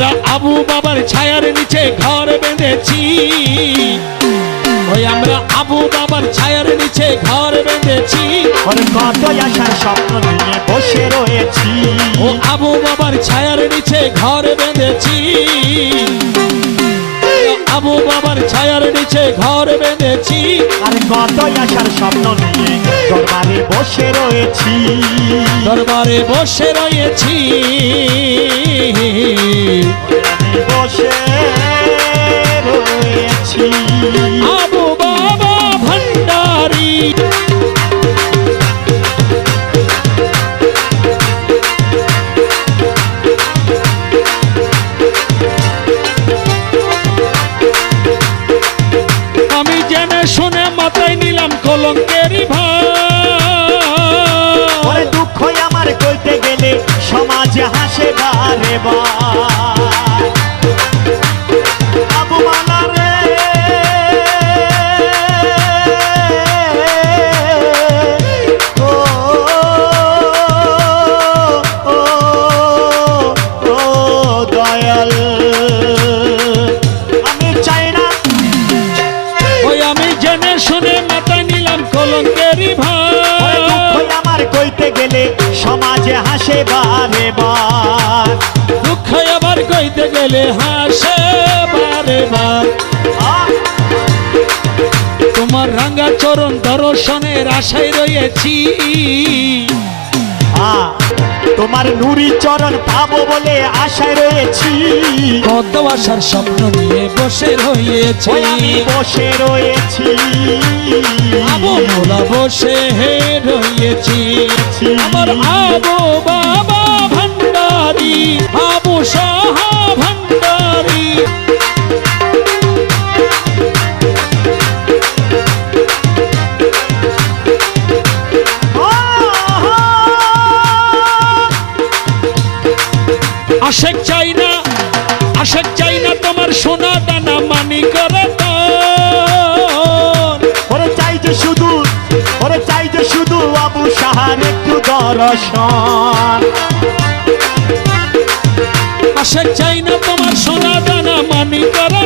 আমরা আবু বাবার ছায়ার নিচে ঘর বেঁধেছি, ওই আমরা আবু বাবার ছায়ার নিচে ঘর বেঁধেছি। কত আশার স্বপ্ন নিয়ে বসে রয়েছি, ও আবু বাবার ছায়ার নিচে ঘর বেঁধেছি, আবু বাবার ছায়ার নিচে ঘর বেঁধেছি। আর কত আশার স্বপ্ন নিয়ে দরবারে বসে রয়েছি, দরবারে বসে রয়েছি, বসে রয়েছি। আবু বাবা ভান্ডারী আমি জেনে শুনে মাথায় নিলাম কলঙ্কেরই ভার। দুঃখ আমার কইতে গেলে সমাজে হাসে বারে বার। আবু মালা রে, ও ও ও দয়াল, আমি চাই না। ওই আমি জেনে শুনে মাথায় নিলাম কলঙ্কেরই ভার। দুঃখ আমার কইতে গেলে সমাজে হাসে বারে বার। দুঃখ আবার কইতে গেলে হাসে বারে বার। তোমার রাঙ্গা চরণ দর্শনের আশায় রয়েছি, তোমার নুরি চরণ পাবো বলে আশায় রয়েছি। কত আশার স্বপ্ন নিয়ে বসে রয়েছি, আমি বসে রয়েছি, আবু মোলা বসে রয়েছি। আমার আবু বাবা ভান্ডারী, আবু শাহ ভান্ডারী। আশেক চাই না, আশেক চাই না তোমার সোনা দানা মানি করে ওরে চাই যে শুধু, ওরে চাই যে শুধু আবু শাহার একটু দর্শন। আশেক চাই না তোমার সোনা দানা মানি করে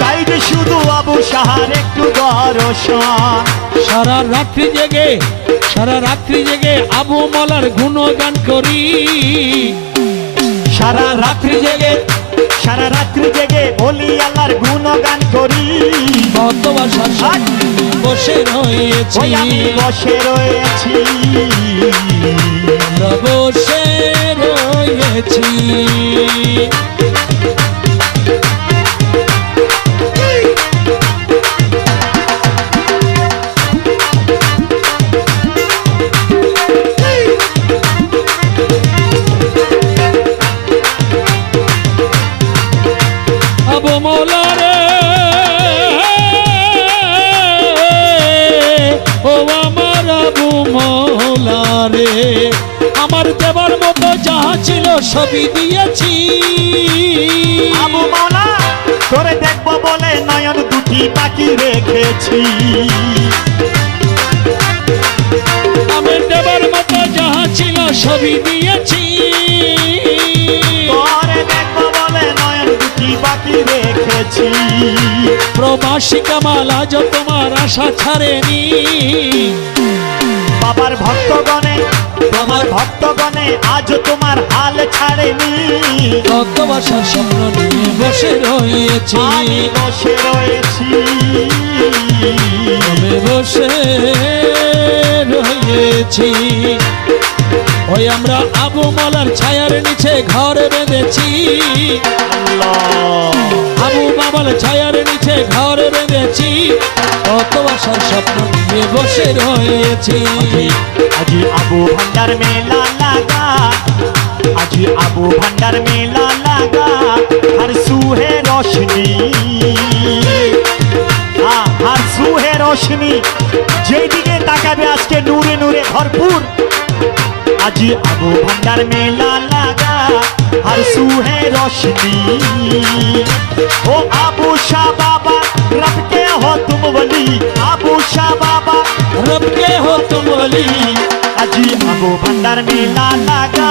চাই যে শুধু আবু শাহার একটু দর্শন। সারা রাত্রি জেগে, সারা রাত্রি জেগে আবু মালার গুণগান করি, সারা রাত্রি জেগে, সারা রাত্রি জেগে বলি আল্লাহর গুণগান করি। কত আশার স্বপ্ন বসে রয়েছি, আমি বসে রয়েছি, আমরা বসে রয়েছি। আবু মৌলা রে, ও আমার আবু মৌলা রে, আমার দেবার মতো যাহা ছিল সবই দিয়েছি। আবু মাওলা তোরে দেখবো বলে নয়ন দুটি বাকি রেখেছি। আমার দেবার মতো যাহা ছিল সবই দিয়েছি। তোরে দেখবো বলে নয়ন দুটি বাকি রেখেছি। প্রবাসী কামাল আজ তোমার আশা ছাড়েনি, বাবার ভক্তগণে, তোমার ভক্তগণে আজ তোমার হাল ছাড়েনি। কত আশার স্বপ্ন নিয়ে বসে রয়েছি, আমি বসে রয়েছি, আমি বসে রয়েছি। ওই আমরা আবু মালার ছায়ার নিচে ঘর বেঁধেছি, আবু বাবার ছায়ার নিচে ঘর বেঁধেছি। কত আশার স্বপ্ন নিয়ে বসে রয়েছি। আজি আবু ভান্ডার মেলা লাগা, আজি আবু ভান্ডার মেলা লাগা। हर सूहे रोशनी, हर सूहे रोशनी যেদিকে তাকাবে আজকে নূরে নূরে ভরপুর। আজি আবু ভান্ডার মেলা লাগা, हर सूहे रोशनी। ओ आबू शाह बाबा रब के हो तुम वली, आबू शाह बाबा रब के हो तुम वली। আজি আবু ভান্ডার মেলা লাগা,